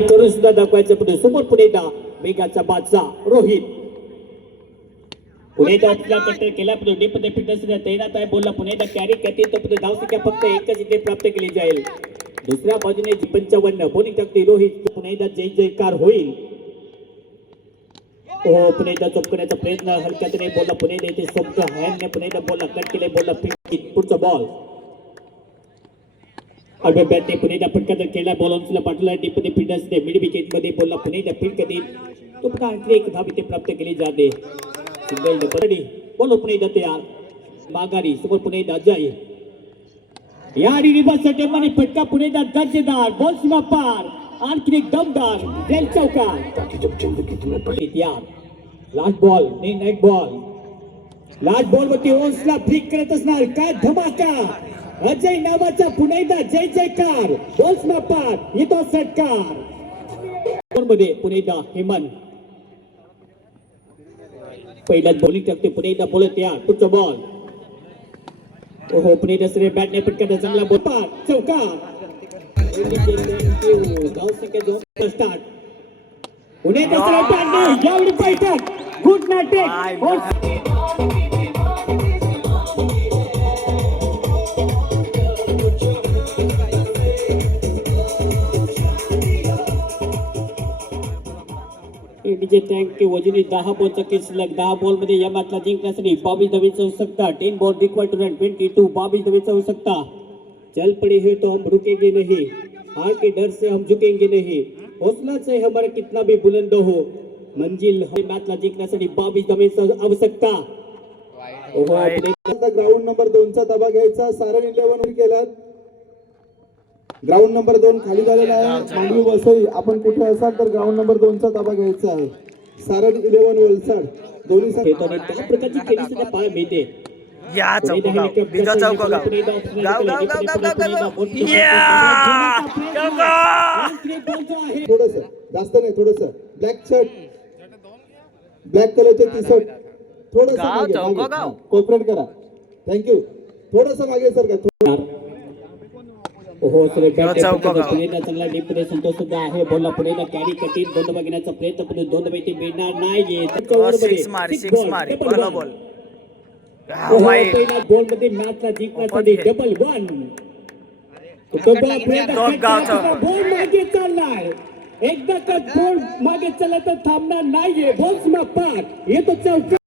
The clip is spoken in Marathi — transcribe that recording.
करून सुद्धा दाखवायचं पुढे समोर पुढे दा वेगाचा बादशाह रोहित पुणे आपला कट्टर केला पण डीपमध्ये फिटनेस तैनात आहे बोलला पुणे कॅरी करते तो पुढे धावसंख्या फक्त एकच इथे प्राप्त केली जाईल दुसऱ्या बाजूने 55 बोलिंग टाकते रोहित पुणे जय जयकार होईल ओ पुणे चपकण्याचा प्रयत्न हलक्याने बोलला पुणे इथे सोबत हॅनने पुणे बोलला कट केले बोलला पुढचा बॉल अल्बे बॅटने पुणे पटकन केला बॉल ऑनला पाठवला डीपमध्ये फिटनेस मिड विकेट मध्ये बोलला पुणे फील्ड कधी तो पुन्हा आणखी एक धाव इथे प्राप्त केली जाते सिंगल डबल बोलो पुणे तयार माघारी समोर पुणे जाई या रिबासाठी मनी फटका पुणे गरजेदार बॉल सीमा पार आणखी एक दमदार रेल चौकार ताकि जब जिंदगी तुम्हें पड़े तयार लास्ट बॉल नाही नेट बॉल लास्ट बॉल वरती ओसला फ्लिक करत असणार काय धमाका अजय नावाचा पुणे जय जयकार बॉल सीमा पार येतो षटकार मध्ये पुणे हेमंत पहिल्याच बॉलिंग टाकते पुणे बोलत या पुढचा बॉल ओहो पुणे दसरे बॅटने पटकन चांगला बॉल पार चौकार स्टार्ट पुणे दसरे बॅटने एवढी बैठक गुड नाईट विजय टँक के वजनी 10 बॉलचा खेळ शिल्लक 10 बॉल मध्ये या मॅचला जिंकण्यासाठी 22 धावेची आवश्यकता 10 बॉल रिक्वायर्ड टू रन 22 22 धावेची आवश्यकता चल पड़े हैं तो हम रुकेंगे नहीं हार के डर से हम झुकेंगे नहीं हौसला से हमारा कितना भी बुलंद हो मंजिल मॅचला जिंकण्यासाठी 22 धावेची आवश्यकता ग्राउंड नंबर 2 चा ताबा घ्यायचा सारण 11 वर केला ग्राउंड नंबर 2 खाली झालेला आहे मांडवी वसई आपण कुठे असाल तर ग्राउंड नंबर 2 चा ताबा घ्यायचा आहे सारण 11 वलसाड दोन्ही खेळताना त्या प्रकारची खेळी सुद्धा पाहायला मिळते या चौका बिगा चौका गाव थोडस जास्त नाही थोडस ब्लॅक शर्ट ब्लॅक कलरचे टी शर्ट थोडस कोऑपरेट करा थँक्यू थोडस मागे सरका ओहो सर पुणेला चांगला डीप मध्ये संतोष सुद्धा आहे बोलला पुणेला कॅरी कटीन दोन बघण्याचा प्रयत्न पण दोन बैठी मिळणार नाहीये सिक्स मारी पहिला बॉल बॉल मध्ये मॅचला जिंकण्यासाठी डबल 1 बॉल मागे चाललाय एकदा का बॉल मागे चालला तर थांबणार नाहीये बॉल सीमा पार येतो चौका